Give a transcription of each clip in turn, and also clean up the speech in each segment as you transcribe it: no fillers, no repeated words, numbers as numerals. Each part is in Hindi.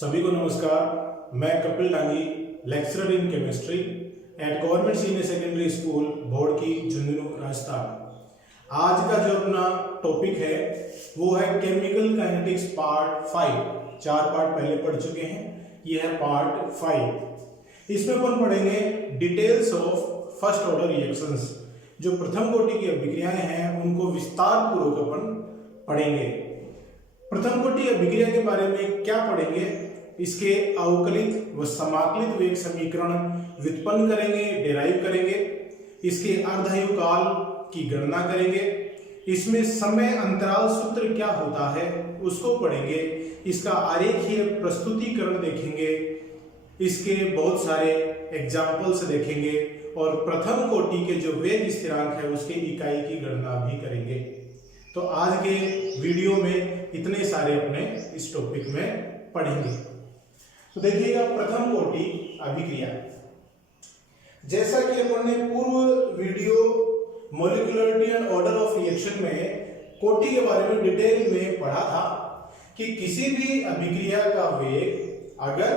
सभी को नमस्कार। मैं Kapil Dangi, lecturer in chemistry eight government senior secondary school Bhodki, Jhunjhunu, Rajasthan. आज का जो अपना टॉपिक है वो है केमिकल काइनेटिक्स पार्ट 5। 4 पार्ट पहले पढ़ चुके हैं, यह है पार्ट 5। इसमें अपन पढ़ेंगे details of first order reactions. जो प्रथम कोटि की अभिक्रियाएं हैं उनको विस्तार पूर्वक अपन पढ़ेंगे। प्रथम कोटि अभिक्रिया के बारे में क्या पढ़ेंगे, इसके अवकलित व समाकलित वेग समीकरण व्युत्पन्न करेंगे, डेराइव करेंगे, इसके अर्धायु काल की गणना करेंगे, इसमें समय अंतराल सूत्र क्या होता है उसको पढ़ेंगे, इसका आरेखीय प्रस्तुतिकरण देखेंगे, इसके बहुत सारे एग्जाम्पल्स देखेंगे और प्रथम कोटि के जो वेग स्थिरांक है उसके इकाई की गणना भी करेंगे। तो आज के वीडियो में इतने सारे अपने इस टॉपिक में पढ़ेंगे। तो देखिएगा प्रथम कोटि अभिक्रिया, जैसा कि अपन ने पूर्व video molecularity and order of reaction में कोटि के बारे में डिटेल में पढ़ा था कि किसी भी अभिक्रिया का वेग अगर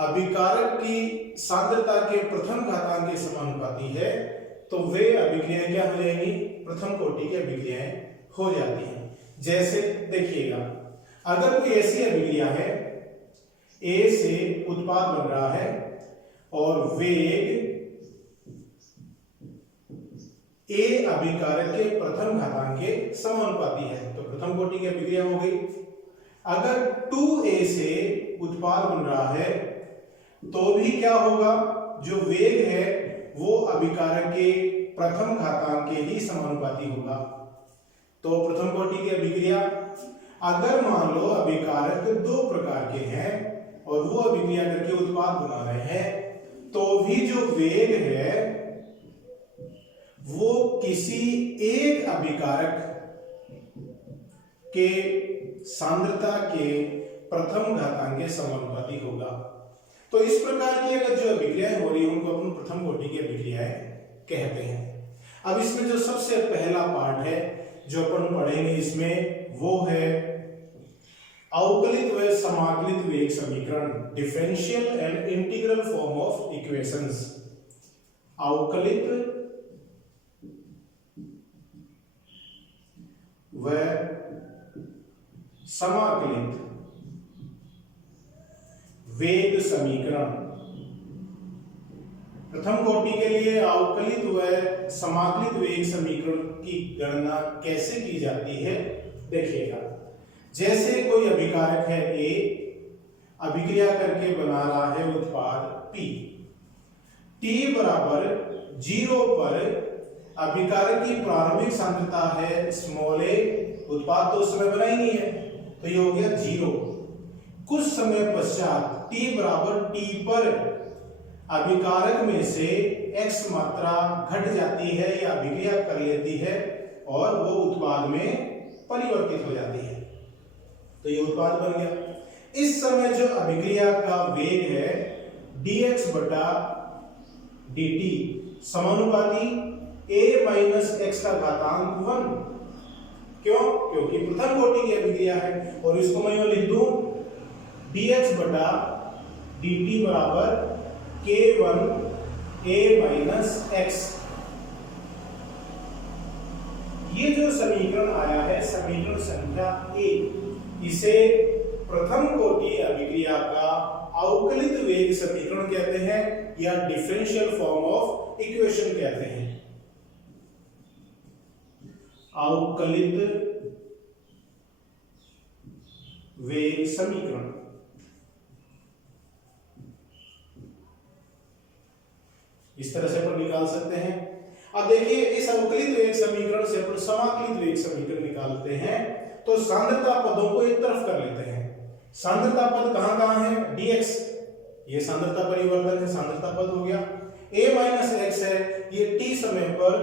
अभिकारक की सांद्रता के प्रथम घातांक के समानुपाती है तो वे अभिक्रियाएं क्या हो जाएंगी, प्रथम कोटि की अभिक्रियाएं हो जाती हैं। जैसे देखिएगा, अगर कोई ऐसी अभिक्रिया है, ए से उत्पाद बन रहा है और वेग ए अभिकारक के प्रथम घातांक के समानुपाती है तो प्रथम कोटि की अभिक्रिया हो गई। अगर 2a से उत्पाद बन रहा है तो भी क्या होगा, जो वेग है वो अभिकारक के प्रथम घातांक के ही समानुपाती होगा। तो प्रथम कोटि की अभिक्रिया, अगर मान लो अभिकारक 2 प्रकार के हैं और वो अभिक्रिया करके उत्पाद बना रहे हैं तो भी जो वेग है वो किसी एक अभिकारक के सांद्रता के प्रथम घातांक के समानुपाती होगा। तो इस प्रकार की अगर जो अभिक्रियाएं हो रही है उनको अपन प्रथम कोटि की अभिक्रियाएं कहते हैं। अब इसमें जो सबसे पहला पार्ट है जो अपन पढ़ेंगे इसमें वो है अवकलित व समाकलित वेग समीकरण, differential and integral form of equations. अवकलित व समाकलित वेग समीकरण। प्रथम कोटि के लिए अवकलित व समाकलित वेग समीकरण की गणना कैसे की जाती है देखिएगा। जैसे कोई अभिकारक है A, अभिक्रिया करके बना रहा है उत्पाद P, T बराबर 0 पर अभिकारक की प्रारंभिक सांद्रता है स्मॉल a, उत्पाद तो उस समय बना ही नहीं है तो ये हो गया 0। कुछ समय पश्चात t बराबर t पर अभिकारक में से x मात्रा घट जाती है या अभिक्रिया कर लेती है और वो उत्पाद में परिवर्तित हो जाती है तो ये उत्पाद बन गया। इस समय जो अभिक्रिया का वेग है dx बटा dt समानुपाती a माइनस x का घातांक 1। क्यों? क्योंकि प्रथम कोटि की अभिक्रिया है और इसको मैं लिख दूं dx बटा dt बराबर k1 a माइनस x। ये जो समीकरण आया है समीकरण संख्या 1, इसे प्रथम कोटि अभिक्रिया का अवकलित वेग समीकरण कहते हैं या डिफरेंशियल फॉर्म ऑफ इक्वेशन कहते हैं। अवकलित वेग समीकरण। इस तरह से अपन निकाल सकते हैं। अब देखिए इस अवकलित वेग समीकरण से अपन समाकलित वेग समीकरण निकालते हैं तो सांद्रता पदों को एक तरफ कर लेते हैं। सांद्रता पद कहां कहां है, dx, ये सांद्रता परिवर्तन है, सांद्रता पद हो गया। a माइनस x है, ये t समय पर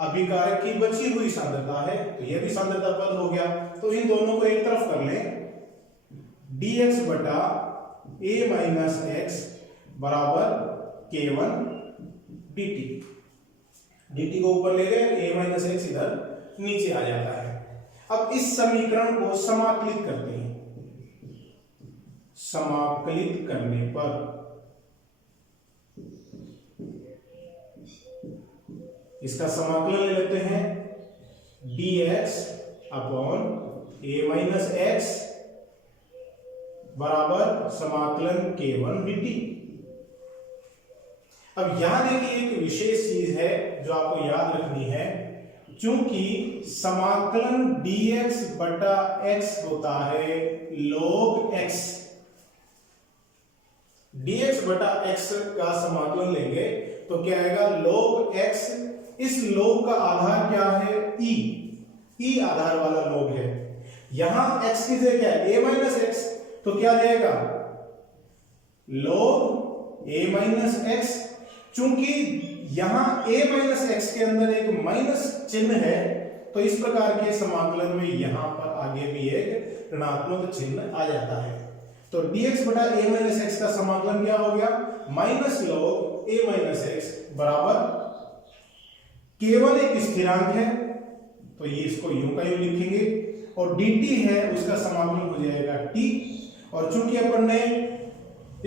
अभिकारक की बची हुई सांद्रता है तो ये भी सांद्रता पद हो गया। तो इन दोनों को एक तरफ कर लें, dx बटा a माइनस x बराबर k1 dt। dt को ऊपर ले गए, a माइनस x इधर नीचे आ जाता है। अब इस समीकरण को समाकलित करते हैं। समाकलित करने पर इसका समाकलन ले लेते हैं dx upon a minus x बराबर समाकलन k1 dt। अब यहां देखिए एक विशेष चीज है जो आपको याद रखनी है, चूंकि समाकलन dx बटा x होता है log x। dx बटा x का समाकलन लेंगे तो क्या आएगा log x। इस log का आधार क्या है e आधार वाला log है। यहां x की जगह क्या है a माइनस एक्स, तो क्या जाएगा log a माइनस एक्स। चूंकि यहां a माइनस एक्स के अंदर एक माइनस चिन्ह है तो इस प्रकार के समाकलन में यहां पर आगे भी एक ऋणात्मक चिन्ह आ जाता है। तो dx बटा a माइनस एक्स का समाकलन क्या हो गया minus log a minus x बराबर केवल एक स्थिरांक है तो ये इसको यूं का यूं लिखेंगे, और dt है उसका समाकलन हो जाएगा t। और चूंकि अपन ने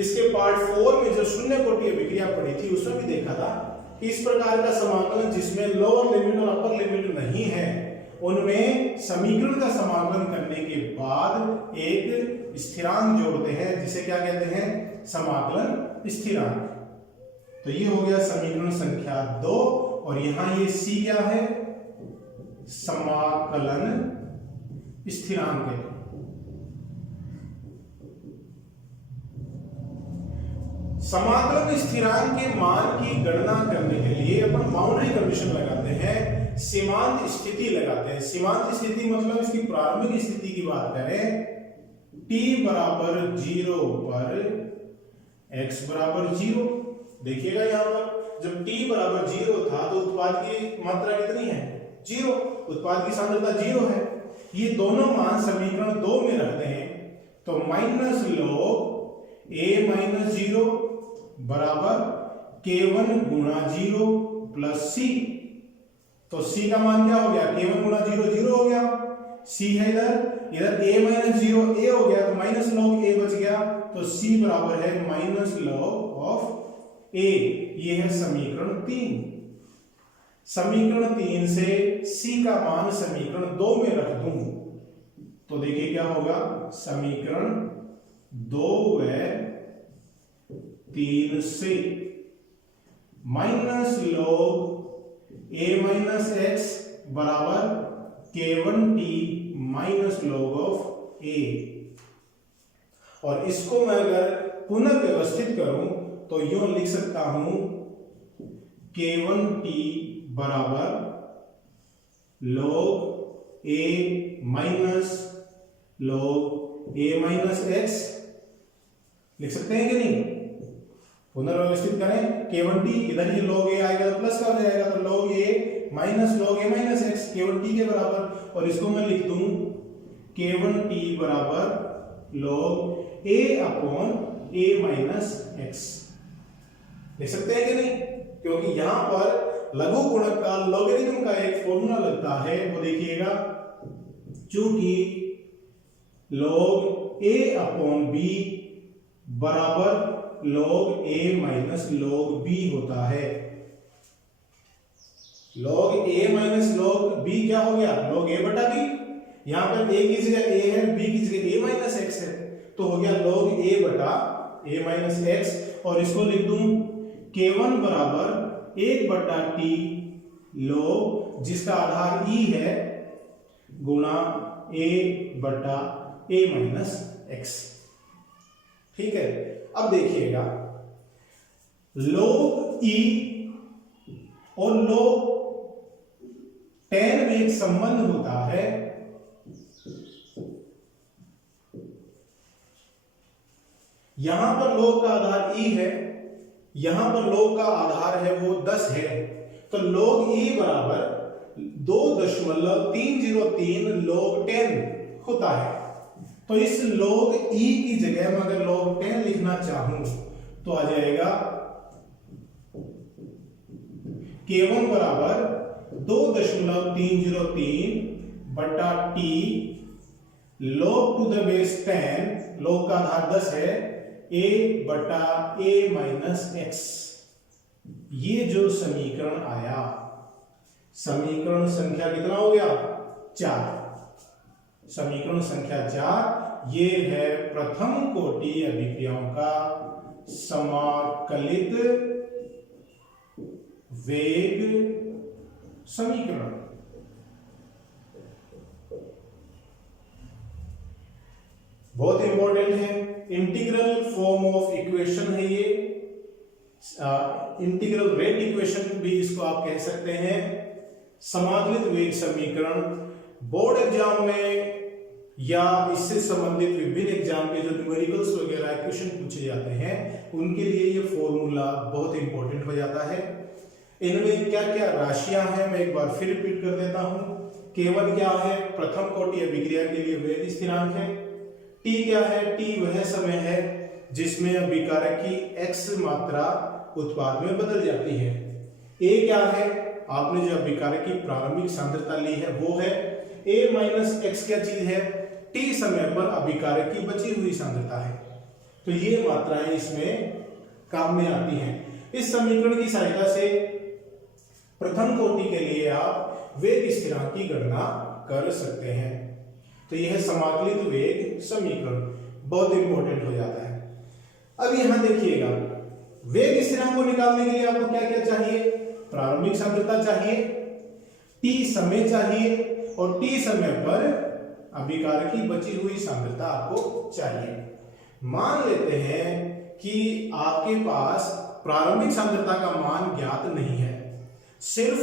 इसके पार्ट 4 में जो शून्य कोटि अभिक्रिया पढ़ी थी उसमें भी देखा था कि इस प्रकार का समाकलन जिसमें लोअर लिमिट और अपर लिमिट नहीं है उनमें समीकरण का समाकलन करने के बाद एक स्थिरांक जोड़ते हैं जिसे क्या कहते हैं समाकलन स्थिरांक। तो ये हो गया समीकरण संख्या 2, और यहां ये c क्या है समाकलन स्थिरांक है। समाकलन स्थिरांक के मान की गणना करने के लिए अपन बाउंड्री कंडीशन लगाते हैं, सीमांत स्थिति लगाते हैं। सीमांत स्थिति मतलब इसकी प्रारंभिक स्थिति की बात करें t बराबर 0 पर x बराबर 0। देखिएगा यहां पर जब t बराबर 0 था तो उत्पाद की मात्रा कितनी है 0, उत्पाद की सांद्रता 0 है। ये दोनों मान समीकरण 2 में रखते हैं तो माइनस log a माइनस 0 बराबर k1 गुणा 0 प्लस c। तो c का मान क्या हो गया k1 गुणा 0 0 हो गया, c है इधर a माइनस 0 a हो गया तो माइनस log a बच गया, तो c बराबर है माइनस log ऑफ a। ये है समीकरण 3। समीकरण 3 से c का मान समीकरण 2 में रख दूं तो देखिए क्या होगा समीकरण 2 व 3 से minus log a minus x बराबर k1t minus log of a। और इसको मैं अगर पुनः व्यवस्थित करूं तो यूं लिख सकता हूं k1t बराबर log a minus log a minus x लिख सकते हैं कि नहीं। पुनर्व्यवस्थित करें k1t, इधर ये log a आएगा तो प्लस का हो जाएगा तो log a minus log a minus x k1t के बराबर, और इसको मैं लिख दूं k1t बराबर log a upon a minus x. लिख सकते हैं कि नहीं, क्योंकि यहां पर लघु गुणक का लॉगरिथम का एक फॉर्मूला लगता है, वो देखिएगा चूंकि log a अपॉन b बराबर log a minus log b होता है। log a minus log b क्या हो गया log a बटा b। यहां पर a की जगह a है, b की जगह a माइनस x है, तो हो गया log a बटा a माइनस x। और इसको लिख दूं k1 बराबर 1 बटा t log जिसका आधार e है गुणा a बटा a माइनस x। ठीक है, अब देखिएगा log e और log tan में एक संबंध होता है। यहां पर log का आधार e है, यहां पर log का आधार है वो 10 है, तो log e बराबर 2.303 log 10 होता है। तो इस log e की जगह में अगर log 10 लिखना चाहूं तो आ जाएगा k1 बराबर 2.303 बटा t log to the base 10 log का आधार 10 है, a बटा a माइनस x। ये जो समीकरण आया, समीकरण संख्या कितना हो गया? 4। समीकरण संख्या 4 ये है प्रथम कोटि अभिक्रियाओं का समाकलित वेग समीकरण। बहुत इंपॉर्टेंट है, इंटीग्रल फॉर्म ऑफ इक्वेशन है ये, इंटीग्रल रेट इक्वेशन भी इसको आप कह सकते हैं। समाकलित वेग समीकरण बोर्ड एग्जाम में या इससे संबंधित विभिन्न एग्जाम के जो न्यूमेरिकल्स वगैरह इक्वेशन पूछे जाते हैं उनके लिए ये फॉर्मूला बहुत इंपॉर्टेंट हो जाता है। इनमें क्या क्या राशियां हैं मैं एक बार फिर रिपीट कर देता हूं। केवल क्या है? प्रथम कोटि अभिक्रिया के लिए वेग स्थिरांक है। टी क्या है? टी वह समय है जिसमें अभिकारक की x मात्रा उत्पाद में बदल जाती है। ए क्या है? आपने जो अभिकारक की प्रारंभिक सांद्रता ली है वो है a माइनस एक्स। क्या चीज है? टी समय पर अभिकारक की बची हुई सांद्रता है। तो ये मात्राएं इसमें काम में आती हैं। इस समीकरण की सहायता से प्रथम कोटि के लिए आप वेग स्थिरांक की गणना कर सकते हैं। तो यह समाकलित वेग समीकरण बहुत इंपॉर्टेंट हो जाता है। अब यहां देखिएगा, वेग स्थिरांक को निकालने के लिए आपको क्या क्या चाहिए? प्रारंभिक सांद्रता चाहिए, टी समय चाहिए और टी समय पर अभिकारक की बची हुई सांद्रता आपको चाहिए। मान लेते हैं कि आपके पास प्रारंभिक सांद्रता का मान ज्ञात नहीं है, सिर्फ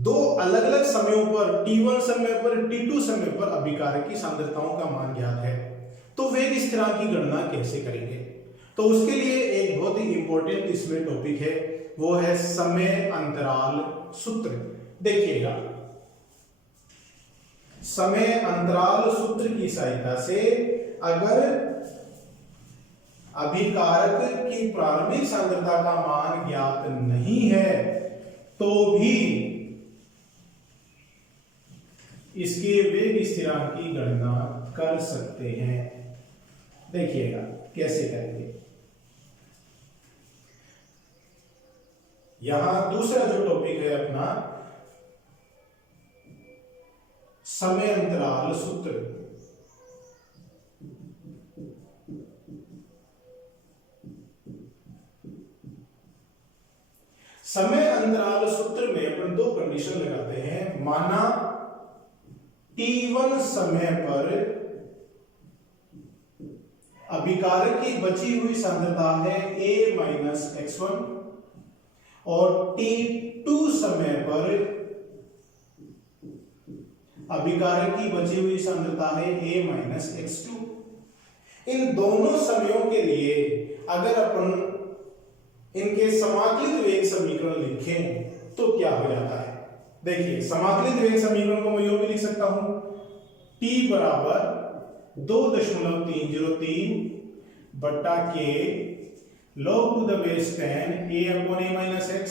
दो अलग अलग समयों पर t1 समय पर t2 समय पर अभिकारक की सांद्रताओं का मान ज्ञात है, तो वेग स्थिरांक की गणना कैसे करेंगे? तो उसके लिए एक बहुत ही इंपॉर्टेंट इसमें टॉपिक है, वो है समय अंतराल सूत्र। देखिएगा, समय अंतराल सूत्र की सहायता से अगर अभिकारक की प्रारंभिक सांद्रता का मान ज्ञात नहीं है तो भी इसके वेग स्थिरांक की गणना कर सकते हैं। देखिएगा कैसे करेंगे। यहां दूसरा जो टॉपिक है अपना समय अंतराल सूत्र। समय अंतराल सूत्र में अपन दो कंडीशन लगाते हैं। माना t1 समय पर अभिकारक की बची हुई सांद्रता है a माइनस x1 और t2 समय पर अभिकारक की बची हुई सांद्रता है a माइनस x2। इन दोनों समयों के लिए अगर अपन इनके समाकलित वेग समीकरण लिखें तो क्या हो जाता है? देखिए, समाकलित वेग समीकरण को मैं यूं भी लिख सकता हूं, t बराबर 2.303 बट्टा k log to the base 10 a upon a minus x।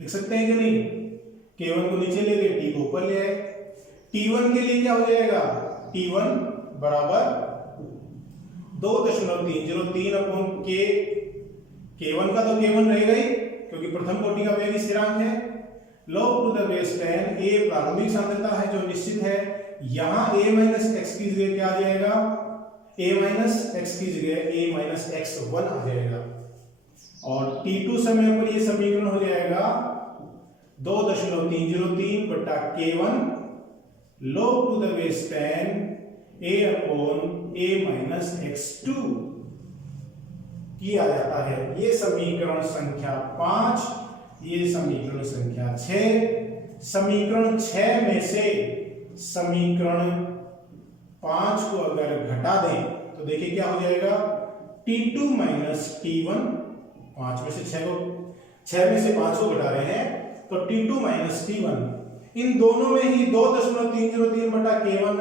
लिख सकते हैं कि नहीं? k1 को नीचे ले गए, t को ऊपर ले आए। t1 के लिए क्या हो जाएगा? t1 बराबर 2.303 अपॉन k। k1 का तो k1 रहेगा ही क्योंकि प्रथम कोटि का वेग स्थिरांक है। log to the base 10 a प्रारंभिक सांद्रता है जो निश्चित है। यहां a माइनस x की जगह क्या आ जाएगा? a माइनस x की जगह a माइनस x1 आ जाएगा और t2 समय पर ये समीकरण हो जाएगा 2.303 बटा k1 log to the base 10 a upon a minus x2 किया जाता है। ये समीकरण संख्या 5, ये समीकरण संख्या 6। समीकरण 6 में से समीकरण 5 को अगर घटा दें तो देखिए क्या हो जाएगा? t2 minus t1। 5 में से 6 में से 5 को घटा रहे हैं तो t2 माइनस t1। इन दोनों में ही 2.303 बटा k1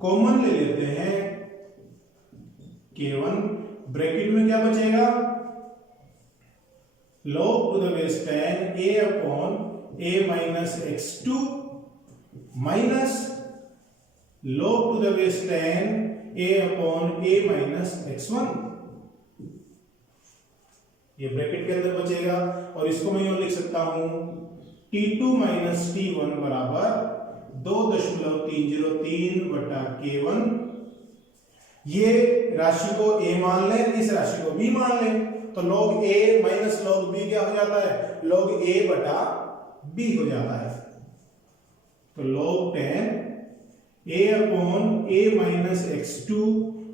कॉमन ले लेते हैं। k1 ब्रैकेट में क्या बचेगा? log to the base 10 a upon a minus x2 minus log to the base 10 a upon a minus x1, ये ब्रैकेट के अंदर बचेगा और इसको मैं यूं लिख सकता हूं t2 माइनस t1 बराबर 2.303 बटा k1। ये राशि को a मान लें, इस राशि को b मान लें, तो log a minus log b क्या हो जाता है, log a बटा b हो जाता है। तो log 10 a upon a minus x2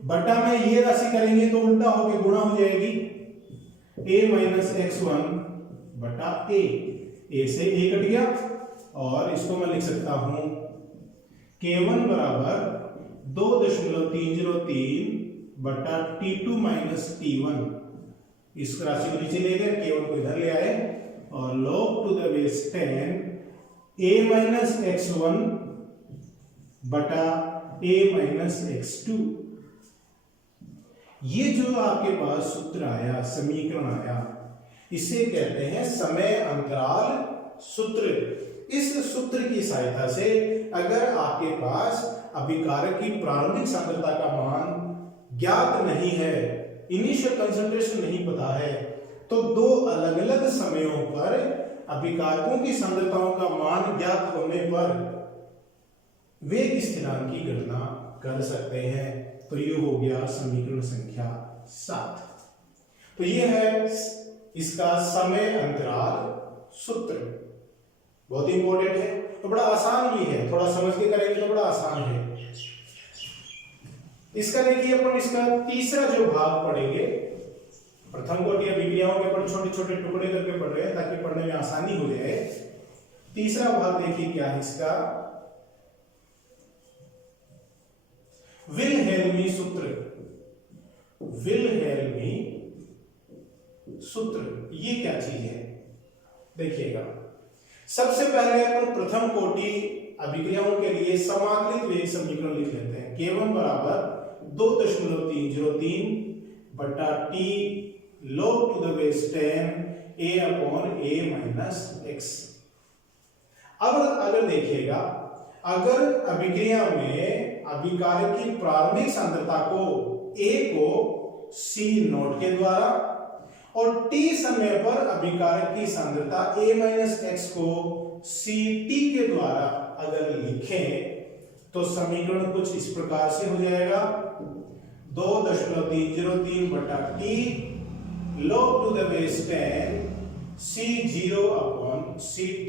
बटा में ये राशि करेंगे तो उल्टा होके गुणा हो जाएगी a माइनस x1 बटा a से a कट गया और इसको मैं लिख सकता हूं k1 बराबर 2.303 बटा t2 माइनस t1। इस राशि को नीचे ले गए, k1 को इधर ले आए और log to the base 10 a minus x1 बटा a माइनस x2। ये जो आपके पास सूत्र आया, समीकरण आया, इसे कहते हैं समय अंतराल सूत्र। इस सूत्र की सहायता से अगर आपके पास अभिकारक की प्रारंभिक सांद्रता का मान ज्ञात नहीं है, इनिशियल कंसंट्रेशन नहीं पता है, तो दो अलग अलग समयों पर अभिकारकों की सांद्रताओं का मान ज्ञात होने पर वेग स्थिरांक की गणना कर सकते हैं। तो ये हो गया समीकरण संख्या 7। तो ये है इसका समय अंतराल सूत्र, बहुत ही इंपॉर्टेंट है तो बड़ा आसान भी है, थोड़ा समझ के करेंगे तो बड़ा आसान है। इसका देखिए अपन इसका तीसरा जो भाग पढ़ेंगे, प्रथम कोटि अभिक्रियाओं के अपन छोटे छोटे टुकड़े करके पढ़ रहे हैं ताकि पढ़ने में आसानी हो जाए। तीसरा भाग देखिए क्या है इसका, विलहेल्मी सूत्र। विलहेल्मी सूत्र ये क्या चीज है देखिएगा। सबसे पहले अपन प्रथम कोटि अभिक्रियाओं के लिए समाकलित वेग समीकरण लिख लेते हैं। k1 बराबर 2.303 बटा t log to the base 10 a upon a minus x। अब अगर देखिएगा, अगर अभिक्रिया में अभिकारक की प्रारंभिक सांद्रता को a को c नोट के द्वारा और t समय पर अभिकारक की सांद्रता a माइनस x को c t के द्वारा अगर लिखें तो समीकरण कुछ इस प्रकार से हो जाएगा 2.303 बटा t log to the base 10 c0 upon ct।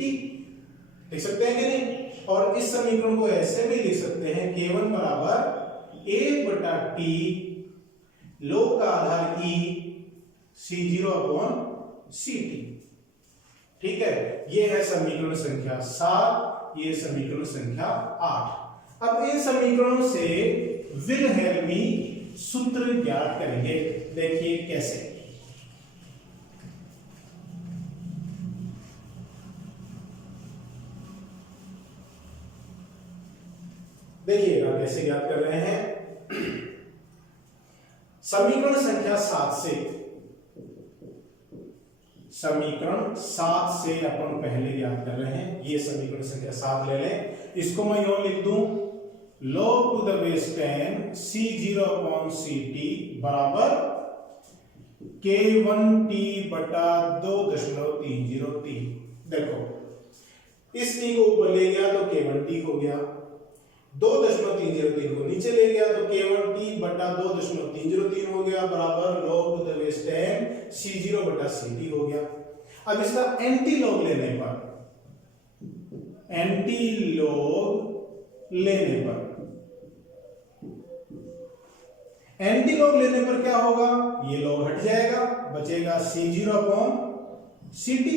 लिख सकते हैं कि नहीं? और इस समीकरण को ऐसे भी लिख सकते हैं k1 बराबर a बटा t log का आधार e c0 अपॉन ct। ठीक है, ये है समीकरण संख्या 7, ये समीकरण संख्या 8। अब इन समीकरणों से विलहेल्मी सूत्र ज्ञात करेंगे। देखिए कैसे। देखिएगा कैसे ज्ञात कर रहे हैं। समीकरण संख्या 7 से, समीकरण 7 से अपन पहले ज्ञात कर रहे हैं। ये समीकरण संख्या 7 ले लें, इसको मैं यूं लिख दूं log to the base 10 c0 upon ct बराबर k1t बटा 2.303। देखो इस t को ऊपर ले गया तो k1t हो गया, 2.303 को नीचे ले गया तो k1t बटा 2.303 हो गया बराबर log to the base 10 c0 बटा ct हो गया। अब इसका एंटी लॉग लेने पर, एंटी लॉग लेने पर, एंटी लॉग लेने पर क्या होगा, ये लॉग हट जाएगा, बचेगा c0 अपॉन ct।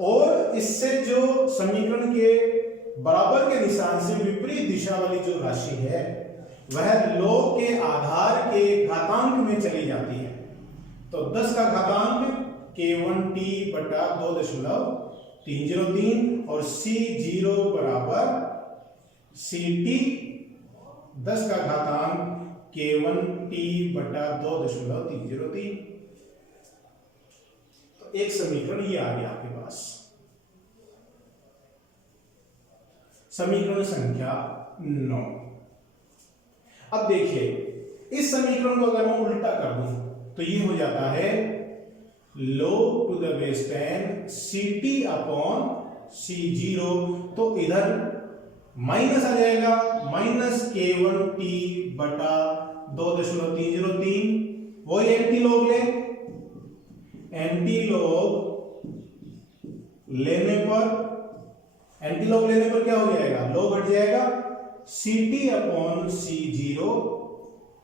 और इससे जो समीकरण के बराबर के निशान से विपरीत दिशा वाली जो राशि है वह लॉग के आधार के घातांक में चली जाती है। तो 10 का घातांक k1t बटा 2.303 और c0 बराबर ct 10 का घातांक k1t बटा 2.303। तो एक समीकरण ये आ गया आपके पास। समीकरण संख्या 9। अब देखिए इस समीकरण को अगर मैं उल्टा कर दूं तो ये हो जाता है log to the base 10 ct upon c0, तो इधर माइनस आ जाएगा माइनस k1t बटा 2.303, वही एंटी लॉग ले, एंटी लॉग लेने पर क्या हो जाएगा, लॉग हट जाएगा ct अपॉन c0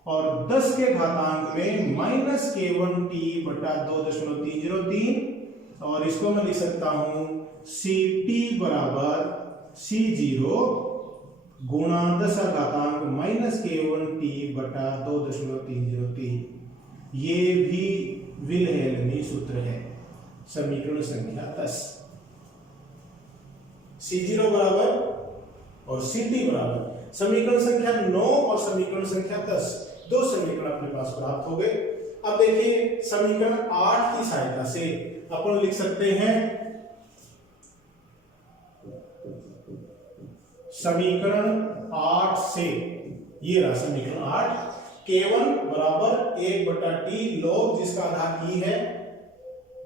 और 10 के घातांक में माइनस k1t बटा 2.303, और इसको मैं लिख सकता हूं ct बराबर c0 गुणा 10 का घातांक माइनस k1t बटा 2.303। ये भी विल्हेल्मी सूत्र है। समीकरण संख्या 10, c0 बराबर और ct बराबर, समीकरण संख्या 9 और समीकरण संख्या 10 दो समीकरण अपने पास प्राप्त हो गए। अब देखिए समीकरण 8 की सहायता से अपन लिख सकते हैं समीकरण 8 से, ये रहा समीकरण 8, k1 बराबर 1/t log जिसका आधार e है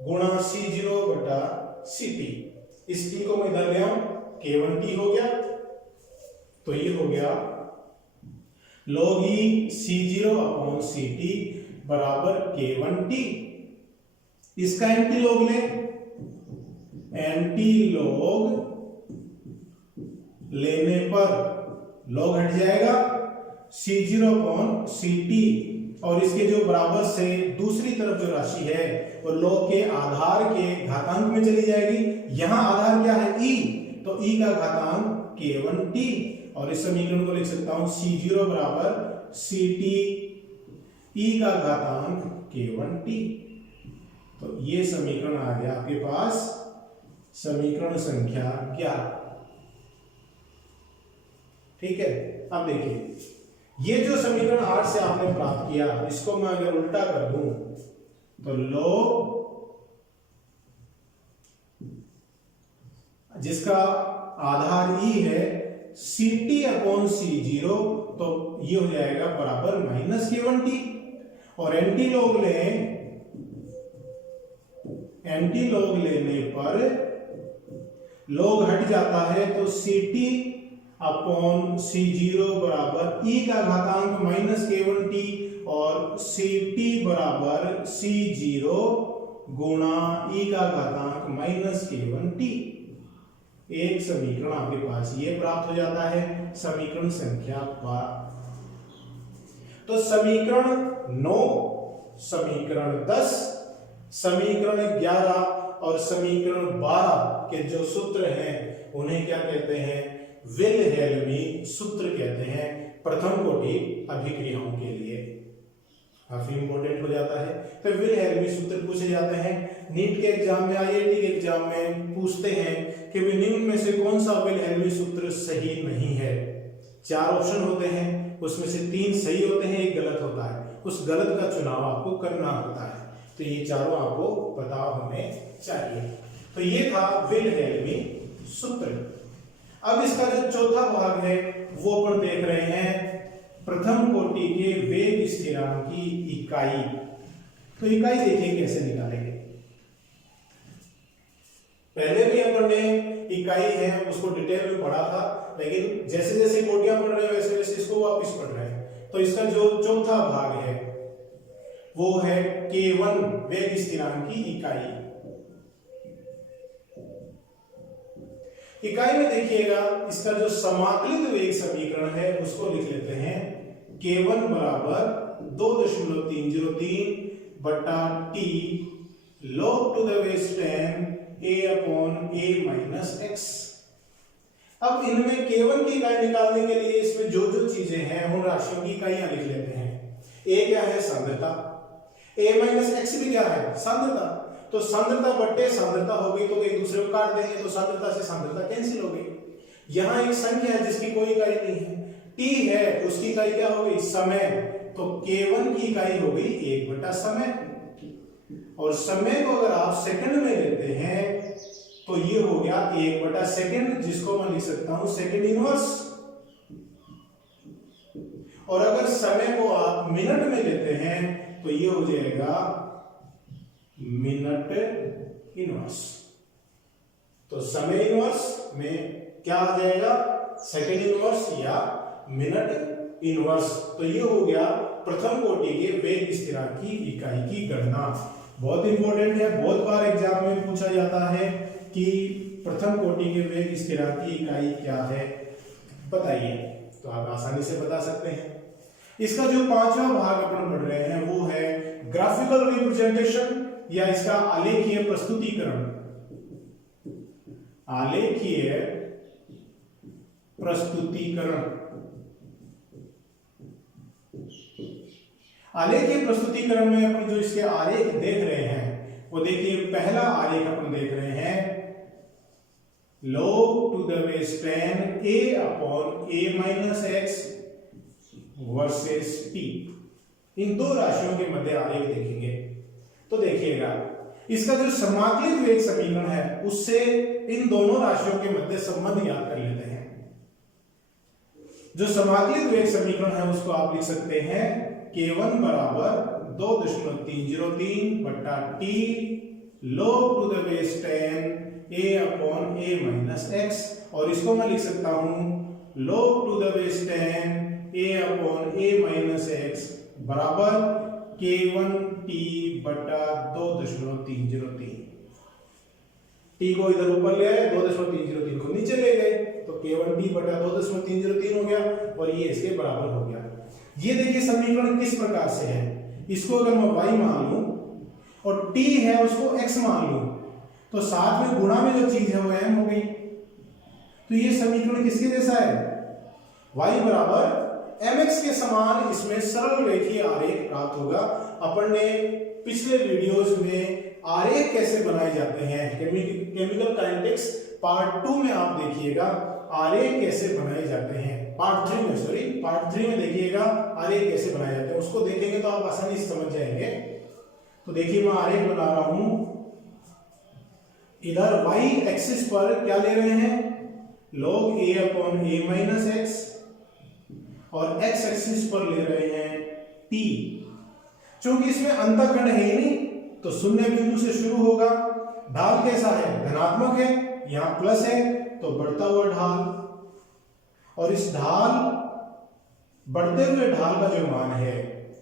गुणा c0 बटा ct। इस t को मैं इधर ले आऊं, k1t हो गया, तो ये हो गया log e c0 upon ct बराबर k1t। इसका एंटी लॉग ले, एंटी लॉग लेने पर लॉग हट जाएगा c0 अपॉन ct, और इसके जो बराबर से दूसरी तरफ जो राशि है वो लॉग के आधार के घातांक में चली जाएगी। यहां आधार क्या है e, तो e का घातांक k1t, और इस समीकरण को लिख सकता हूं c0 बराबर ct e का घातांक k1t। तो ये समीकरण आ गया आपके पास समीकरण संख्या 11। ठीक है, अब देखिए ये जो समीकरण 8 से आपने प्राप्त किया, इसको मैं अगर उल्टा कर दूं तो log जिसका आधार e है ct अपॉन c0, तो ये हो जाएगा बराबर माइनस k1t, और एंटी लॉग लेने पर लॉग हट जाता है, तो ct अपॉन c0 बराबर e का घातांक माइनस k1t और ct बराबर c0 गुणा e का घातांक माइनस k1t। एक समीकरण आपके पास ये प्राप्त हो जाता है, समीकरण संख्या 12। तो समीकरण 9, समीकरण 10, समीकरण 11 और समीकरण 12 के जो सूत्र हैं उन्हें क्या कहते हैं, विल्हेल्मी सूत्र कहते हैं, प्रथम कोटि अभिक्रियाओं के लिए। काफी इंपॉर्टेंट हो जाता है। तो विल्हेल्मी सूत्र पूछे जाते हैं नीट के एग्जाम में, आईआईटी के एग्जाम में पूछते हैं कि निम्न में से कौन सा विल्हेल्मी सूत्र सही नहीं है। 4 ऑप्शन होते हैं, उसमें से 3 सही होते हैं, 1 गलत होता है। उस गलत का चुनाव आपको करना होता है, तो ये चारों आपको पता होने चाहिए। तो ये था विल्हेल्मी सूत्र। अब इसका जो चौथा भाग है वो अपन देख रहे हैं प्रथम कोटि के वेग स्थिरांक की इकाई। तो इकाई देखिए कैसे निकालेंगे। पहले भी अपन ने इकाई है उसको डिटेल में पढ़ा था, लेकिन जैसे जैसे कोटियां पढ़ रहे हैं वैसे वैसे इसको वापस पढ़ रहे हैं। तो इसका जो चौथा भाग है वो है k1 वेग स्थिरांक की इकाई। इकाई में देखिएगा इसका जो समाकलित वेग समीकरण है उसको लिख लेते हैं k1 बराबर 2.303 बटा t log to the base 10 a upon a minus x। अब इनमें k1 की इकाई निकालने के लिए इसमें जो जो चीजें हैं उन राशियों की इकाइयां लिख लेते हैं। a क्या है, सांद्रता, a माइनस x भी क्या है, सांद्रता। तो सांद्रता बट्टे सांद्रता हो गई तो एक दूसरे को काट देंगे, तो सांद्रता से सांद्रता कैंसिल हो गई। यहां एक संख्या है जिसकी कोई इकाई नहीं है, t है, उसकी इकाई क्या हो गई, समय। तो k1 की इकाई हो गई 1 बटा समय, और समय को अगर आप सेकंड में लेते हैं तो ये हो गया 1 बटा सेकंड, जिसको मैं लिख सकता हूं सेकंड इनवर्स। और अगर समय को आप मिनट में लेते हैं तो ये हो जाएगा मिनट इनवर्स। तो समय इनवर्स में क्या आ जाएगा, सेकंड इनवर्स या मिनट इनवर्स। तो ये हो गया प्रथम कोटि के वेग स्थिरांक की इकाई की गणना। बहुत इंपॉर्टेंट है, बहुत बार एग्जाम में पूछा जाता है कि प्रथम कोटि के वेग स्थिरांक की इकाई क्या है, बताइए। तो आप आसानी से बता सकते हैं। इसका जो पांचवा भाग अपन पढ़ रहे हैं वो है ग्राफिकल रिप्रेजेंटेशन या इसका आलेखीय प्रस्तुतिकरण। आलेखीय प्रस्तुतिकरण। आलेखीय प्रस्तुतिकरण में अपन जो इसके आलेख देख रहे हैं वो देखिए, पहला आलेख अपन देख रहे हैं log to the base 10 a upon a minus x versus t। इन दो राशियों के मध्य आलेख देखेंगे। तो देखिएगा, इसका जो समाकलित वेग समीकरण है उससे इन दोनों राशियों के मध्य संबंध याद कर लेते हैं। जो समाकलित वेग समीकरण है उसको आप लिख सकते हैं k1 बराबर 2.303 बटा t log to the base 10 a upon a minus x, और इसको मैं लिख सकता हूं log to the base 10 a upon a minus x बराबर k1t बटा 2.303। t को इधर ऊपर ले आए, 2.303 को नीचे ले गए, तो k1t बटा 2.303 हो गया और ये इसके बराबर हो गया। ये देखिए समीकरण किस प्रकार से है, इसको अगर मैं y मान लूं और t है उसको x मान लूं तो साथ में गुणा में जो चीज है वो m हो गई। तो ये समीकरण किसके जैसा है, y बराबर mx के समान। इसमें सरल रेखीय आरेख प्राप्त होगा। अपन ने पिछले वीडियोस में आरेख कैसे बनाए जाते हैं, केमिकल काइनेटिक्स पार्ट 2 में आप देखिएगा आरेख कैसे बनाए जाते हैं। पार्ट 3 में देखिएगा आरेख कैसे बनाए जाते हैं, उसको देखेंगे तो आप आसानी से समझ जाएंगे। तो देखिए मैं आरेख बना रहा हूं। इधर y एक्सिस पर क्या ले रहे हैं, log a upon a minus x, और x एक्सिस पर ले रहे हैं t। क्योंकि इसमें अंतःखंड है ही नहीं तो शून्य बिंदु से शुरू होगा। ढाल कैसा है, धनात्मक है, यहां प्लस है तो बढ़ता हुआ ढाल, और इस ढाल बढ़ते हुए ढाल का जो मान है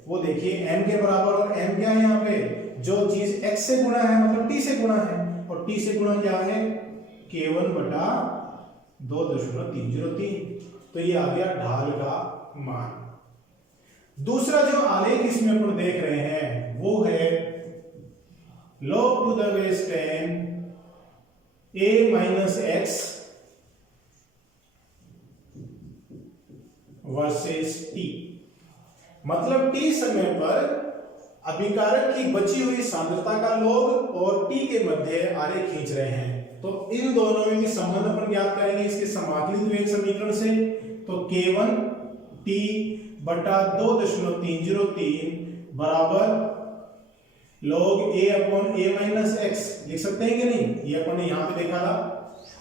वो देखिए m के बराबर, और m क्या है यहाँ पे, जो चीज x से गुणा है मतलब t से गुणा है, और t से गुणा क्या है k1 बटा 2.303। तो ये आ गया ढाल का मान। दूसरा जो आलेख इसमें अपन देख रहे हैं वो है log to the base 10 a minus x versus t। मतलब t समय पर अभिकारक की बची हुई सांद्रता का log और t के मध्य आरेख खींच रहे हैं। तो इन दोनों में भी संबंध अपन ज्ञात करेंगे इसके समाकलित वेग समीकरण से। तो k1 t बटा 2.303 बराबर log a upon a minus x लिख सकते हैं कि नहीं, ये अपन ने यहां पे देखा था।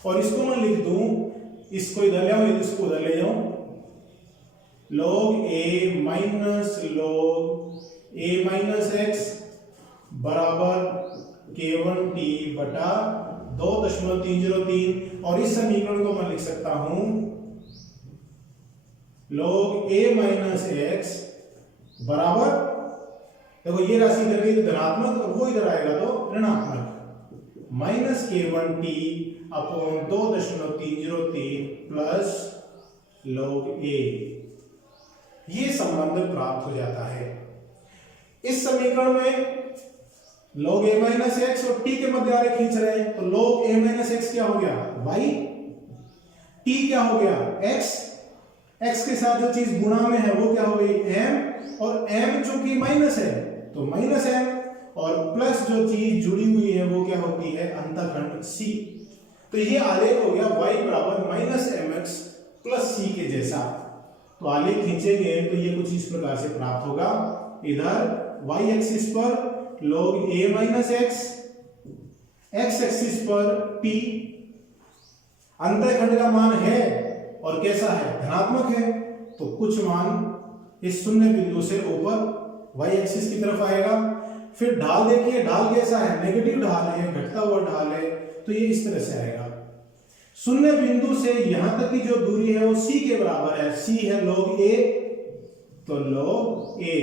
और इसको मैं लिख दूं, इसको इधर ले आऊं, इसको उधर ले जाऊं, log a minus log a minus x बराबर k1t बटा 2.303, और इस समीकरण को मैं लिख सकता हूं log a माइनस x बराबर, देखो ये राशि इधर गई तो धनात्मक और वो इधर आएगा तो ऋणात्मक, minus k1t upon 2.303 plus log a। ये संबंध प्राप्त हो जाता है। इस समीकरण में log a माइनस x और t के मध्य आरेख खींच रहे हैं, तो log a माइनस x क्या हो गया y, t क्या हो गया x, x के साथ जो चीज गुणा में है वो क्या हो गई m, और m चूंकि माइनस है तो माइनस m, और प्लस जो चीज जुड़ी हुई है वो क्या होती है अंतःखंड c। तो ये आलेख हो गया y बराबर माइनस mx प्लस c के जैसा। तो आलेख खींचेंगे तो ये कुछ इस प्रकार से प्राप्त होगा। इधर y एक्सिस पर log a minus x, x axis पर t, अंतःखंड का मान है और कैसा है धनात्मक है, तो कुछ मान इस शून्य बिंदु से ऊपर y एक्सिस की तरफ आएगा। फिर ढाल देखिए, ढाल कैसा है, नेगेटिव ढाल है, घटता हुआ ढाल है, तो ये इस तरह से आएगा। शून्य बिंदु से यहां तक की जो दूरी है वो c के बराबर है, c है log a, तो log a,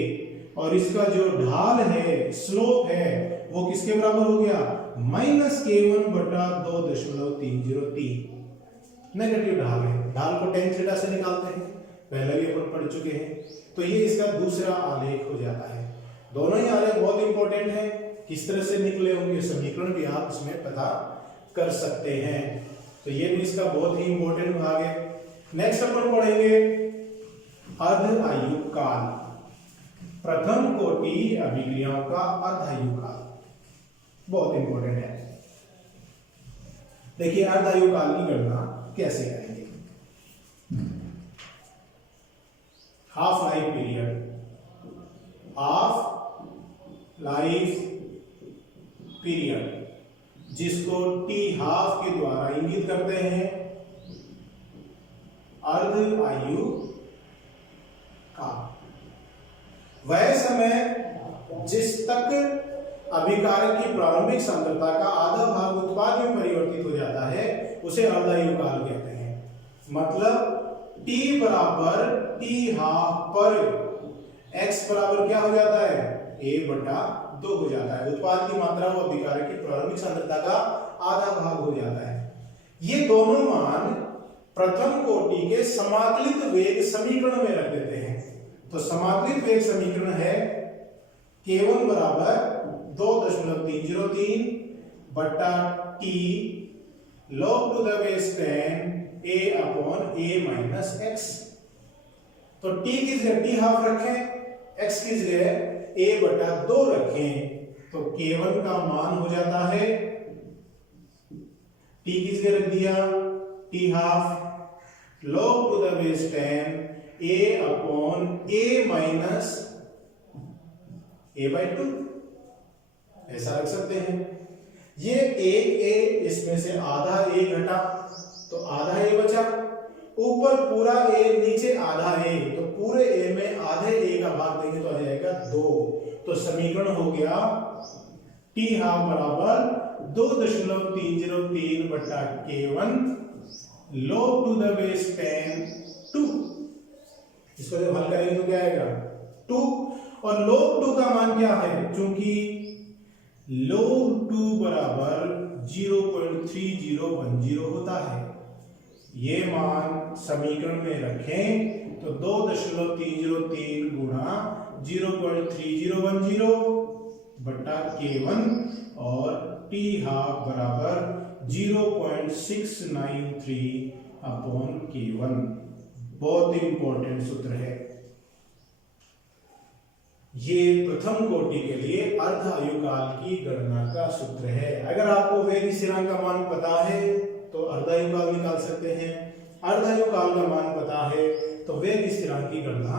और इसका जो ढाल है, स्लोप है, वो किसके बराबर हो गया, -k1 बटा 2.303। नेगेटिव ढाल है, ढाल को tan थीटा से निकालते हैं, पहले भी अपन पढ़ चुके हैं। तो ये इसका दूसरा आलेख हो जाता है। दोनों ही आलेख बहुत इंपॉर्टेंट है, किस तरह से निकले होंगे समीकरण भी आप इसमें पता कर सकते हैं। तो ये भी इसका बहुत ही इंपॉर्टेंट भाग है। नेक्स्ट अपन पढ़ेंगे अर्ध आयु काल, प्रथम कोटि अभिक्रियाओं का अर्ध आयु काल, बहुत इंपॉर्टेंट है। देखिए अर्ध आयु काल की गणना कैसे करेंगे। Half life period, half life period जिसको टी हाफ के द्वारा इंगित करते हैं, अर्ध आयु काल वह समय जिस तक अभिकारक की प्रारंभिक सांद्रता का आधा भाग उत्पाद में परिवर्तित हो जाता है उसे अर्ध आयु काल कहते हैं। मतलब t बराबर टी हाफ पर x बराबर क्या हो जाता है, a बटा 2 हो जाता है। उत्पाद की मात्रा वो अभिकारक की प्रारंभिक सांद्रता का आधा भाग हो जाता है। ये दोनों मान प्रथम कोटि के समाकलित वेग समीकरण में रख देते हैं। तो समाकलित वेग समीकरण है k1 बराबर 2.303 बटा t log to the base 10 a upon a minus x। तो t की जगह t हाफ रखें, x की जगह a बटा 2 रखें, तो k1 का मान हो जाता है, t की जगह रख दिया t half log to the base 10 a upon a minus a by 2, ऐसा रख सकते हैं। ये एक a, इसमें से आधा a घटा तो आधा a बचा, ऊपर पूरा a नीचे आधा a, तो पूरे a में आधे a का भाग देंगे तो आ जाएगा 2। तो समीकरण हो गया t हाफ बराबर 2.303 बटा k1 log to the base 10 2। इसको जब हल करेंगे तो क्या आएगा 2, और log 2 का मान क्या है, क्योंकि log 2 बराबर 0.3010 होता है। ये मान समीकरण में रखें तो 2.303 गुणा 0.3010 बटा k1 और t हाफ बराबर 0.693 अपॉन k1। बहुत इंपॉर्टेंट सूत्र है ये, प्रथम कोटि के लिए अर्ध आयु काल की गणना का सूत्र है। अगर आपको वेग स्थिरांक का मान पता है तो अर्ध आयु काल निकाल सकते हैं, अर्ध आयु काल का मान पता है तो वेग स्थिरांक की गणना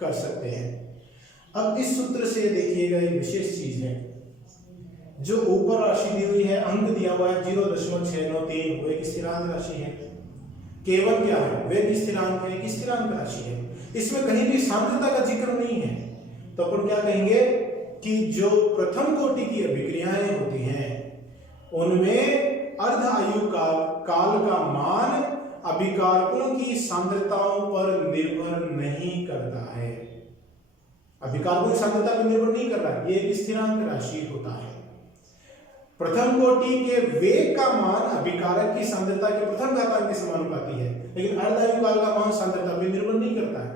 कर सकते हैं। अब इस सूत्र से देखिएगा एक विशेष चीज है, जो ऊपर राशि दी हुई है, अंक दिया हुआ है 0.693, वो एक स्थिरांक राशि है। केवल क्या है, वेग स्थिरांक है, एक स्थिरांक राशि है, इसमें कहीं भी सांद्रता का जिक्र नहीं है। तो अपन क्या कहेंगे कि जो प्रथम कोटि की अभिक्रियाएं होती हैं उनमें अर्ध आयु काल का मान अभिकारकों की सांद्रताओं पर निर्भर नहीं करता है। अभिकारकों की सांद्रता पर निर्भर नहीं कर रहा है, ये एक स्थिरांक राशि होता है। प्रथम कोटि के वेग का मान अभिकारक की सांद्रता के प्रथम घातांक के समानुपाती है, लेकिन अर्ध आयु काल का मान सांद्रता पर निर्भर नहीं करता है।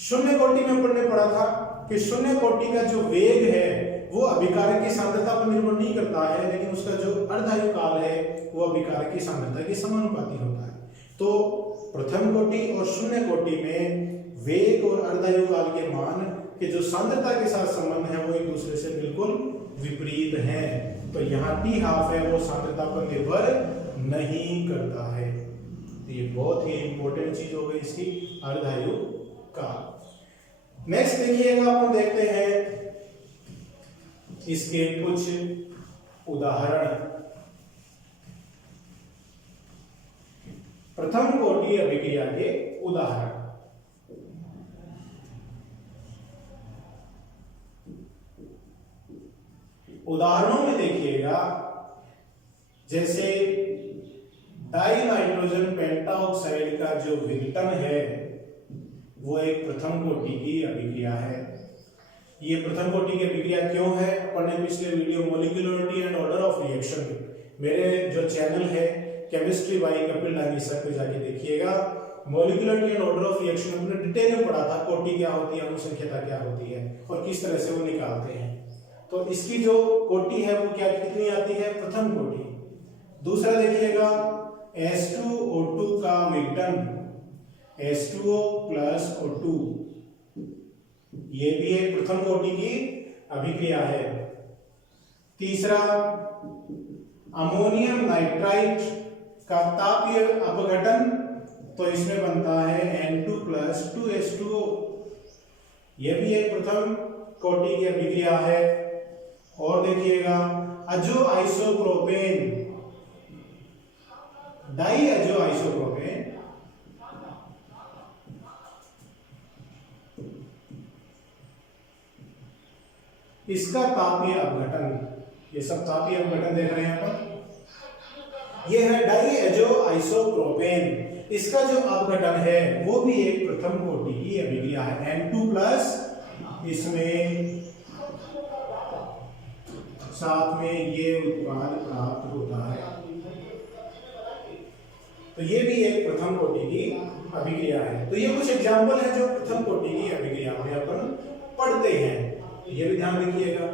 शून्य कोटि में अपन ने पढ़ा था कि शून्य कोटि का जो वेग है वो अभिकारक की सांद्रता पर निर्भर नहीं करता है, लेकिन उसका जो अर्ध आयु काल है वो अभिकारक की सांद्रता के समानुपाती होता है। तो प्रथम कोटि और शून्य कोटि में वेग और अर्ध आयु काल के मान के जो सांद्रता के साथ संबंध है वो एक दूसरे से बिल्कुल विपरीत है। तो यहाँ टी हाफ है वो सांद्रता पर निर्भर नहीं करता है। तो ये बहुत ही इंपॉर्टेंट चीज हो गई इसकी, अर्ध आयु काल। नेक्स्ट देखिएगा, अपन देखते हैं इसके कुछ उदाहरण। प्रथम कोटि अभिक्रिया के उदाहरण। उदाहरणों में देखिएगा, जैसे डाई नाइट्रोजन पेंटाऑक्साइड का जो विघटन है वो एक प्रथम कोटि की अभिक्रिया है। ये प्रथम कोटि की अभिक्रिया क्यों है? अपन ने पिछले video molecularity and order of reaction, मेरे जो चैनल है chemistry bye Kapil Dangi sir पे जाके देखिएगा, molecularity and order of reaction अपने डिटेल में पढ़ा था, कोटि क्या होती है, अनुसंख्यता क्या होती है और किस तरह से वो निकालते हैं। तो इसकी जो कोटि है वो क्या कितनी आती है? प्रथम कोटि। दूसरा देखिएगा H2O2 का विघटन H2O प्लस O2, ये भी एक प्रथम कोटि की अभिक्रिया है। तीसरा अमोनियम नाइट्राइट का तापीय अपघटन, तो इसमें बनता है N2 प्लस 2H2O, यह भी एक प्रथम कोटि की अभिक्रिया है। और देखिएगा अजो आइसोप्रोपेन, डाई अजो आइसोप्रोपेन, इसका तापीय अपघटन, ये सब तापीय अपघटन देख रहे हैं अपन, ये है डाई अजो आइसोप्रोपेन, इसका जो अपघटन है वो भी एक प्रथम कोटि की अभिक्रिया है। N2 प्लस, इसमें साथ में ये उत्पाद प्राप्त होता है, तो ये भी एक प्रथम कोटि की अभिक्रिया है। तो ये कुछ एग्जाम्पल है जो प्रथम कोटि की अभिक्रिया में अपन पढ़ते हैं, ये भी ध्यान रखिएगा।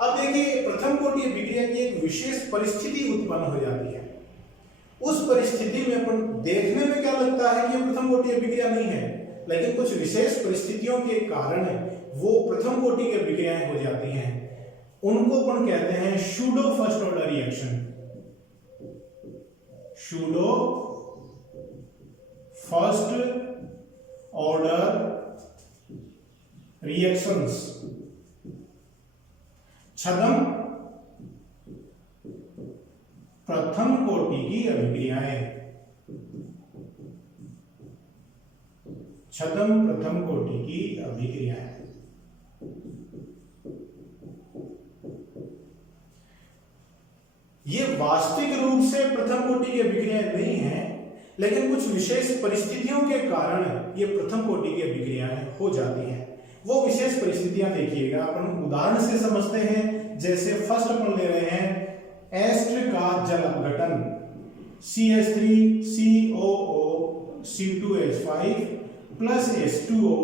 अब देखिए प्रथम कोटि अभिक्रिया की एक विशेष परिस्थिति उत्पन्न हो जाती है, उस परिस्थिति में अपन देखने में क्या लगता है कि ये प्रथम कोटि अभिक्रिया नहीं है, लेकिन कुछ विशेष परिस्थितियों के कारण वो प्रथम कोटि की अभिक्रियाएं हो जाती हैं, उनको अपन कहते हैं pseudo first order reaction. Pseudo first order reactions, छद्म प्रथम कोटि की अभिक्रियाएं, छद्म प्रथम कोटि की अभिक्रियाएं। ये वास्तविक रूप से प्रथम कोटि की अभिक्रियाएं नहीं है, लेकिन कुछ विशेष परिस्थितियों के कारण ये प्रथम कोटि की अभिक्रियाएं हो जाती हैं। वो विशेष परिस्थितियां देखिएगा, अपन उदाहरण से समझते हैं। जैसे फर्स्ट अपन ले रहे हैं एस्टर का जल अपघटन, CH3COO C2H5 प्लस H2O,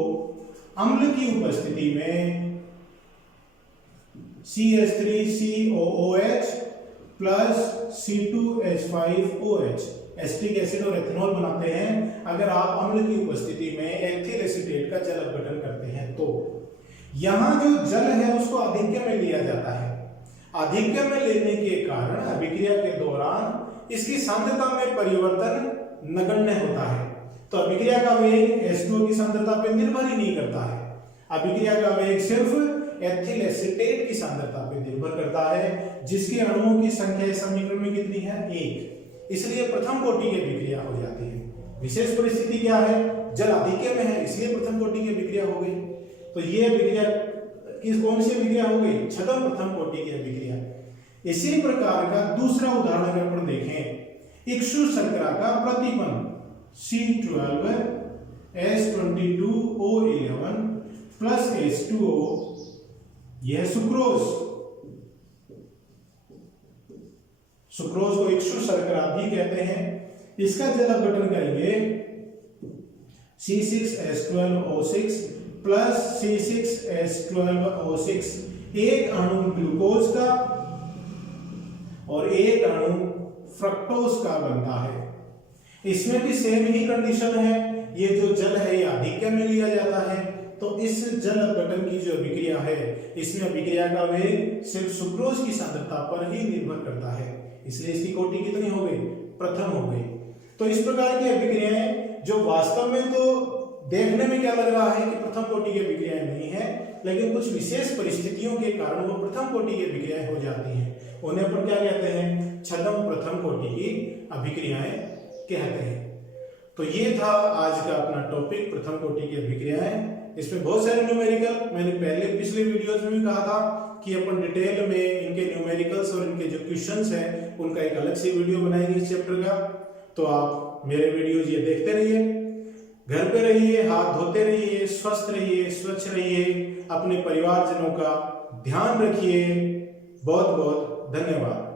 अम्ल की उपस्थिति में CH3COOH plus C2H5OH, acetic acid और एथेनॉल बनाते हैं अगर आप अम्ल की उपस्थिति में एथिल एसीटेट का जल अपघटन करते हैं। तो यहां जो जल है उसको आधिक्य में लिया जाता है, आधिक्य में लेने के कारण अभिक्रिया के दौरान इसकी सांद्रता में परिवर्तन नगण्य होता है। तो अभिक्रिया का वेग H2O की सांद्रता पर निर्भर ही नहीं करता है, अभिक्रिया का वेग सिर्फ एथिल एसीटेट की सांद्रता पर निर्भर करता है, जिसके अणुओं की संख्या इस समीकरण में कितनी है? 1। इसलिए प्रथम कोटि की अभिक्रिया हो जाती है। विशेष परिस्थिति क्या है? जल आधिक्य में है, इसलिए प्रथम कोटि की अभिक्रिया हो गई। तो ये अभिक्रिया कौन सी अभिक्रिया हो गई? छद्म प्रथम कोटि की अभिक्रिया। इसी प्रकार का दूसरा उदाहरण अगर अपन देखें, इक्षु शर्करा का प्रतिपन C12H22O11 प्लस H2O, यह सुक्रोज, सुक्रोज को इक्षु शर्करा भी कहते हैं। इसका जल अपघटन करेंगे C6H12O6 प्लस C6H12O6, एक अणु ग्लूकोज का और एक अणु फ्रक्टोज का बनता है। इसमें भी सेम ही कंडीशन है, ये जो जल है ये आधिक्य में लिया जाता है। तो इस जल अपघटन की जो अभिक्रिया है, इसमें अभिक्रिया का वेग सिर्फ सुक्रोज की सांद्रता पर ही निर्भर करता है, इसलिए इसकी कोटि कितनी हो गई? प्रथम हो गई। तो इस प्रकार की अभिक्रियाएं जो वास्तव में तो देखने में क्या लग रहा है कि प्रथम कोटि की अभिक्रियाएं नहीं है, लेकिन कुछ विशेष परिस्थितियों के कारण वो प्रथम कोटि की अभिक्रियाएं हो जाती हैं, उन्हें अपन क्या कहते हैं? छद्म प्रथम कोटि की अभिक्रियाएं कहते हैं। तो ये था आज का अपना टॉपिक, प्रथम कोटि की अभिक्रियाएं। इसमें बहुत सारे न्यूमेरिकल, मैंने पहले पिछले वीडियोस में भी कहा था कि अपन डिटेल में इनके न्यूमेरिकल्स और इनके जो क्वेश्चंस हैं उनका एक अलग से वीडियो बनाएंगे इस चैप्टर का। तो आप मेरे वीडियोज ये देखते रहिए, घर पे रहिए, हाथ धोते रहिए, स्वस्थ रहिए, स्वच्छ रहिए, अपने परिवारजनों का ध्यान रखिए। बहुत बहुत धन्यवाद।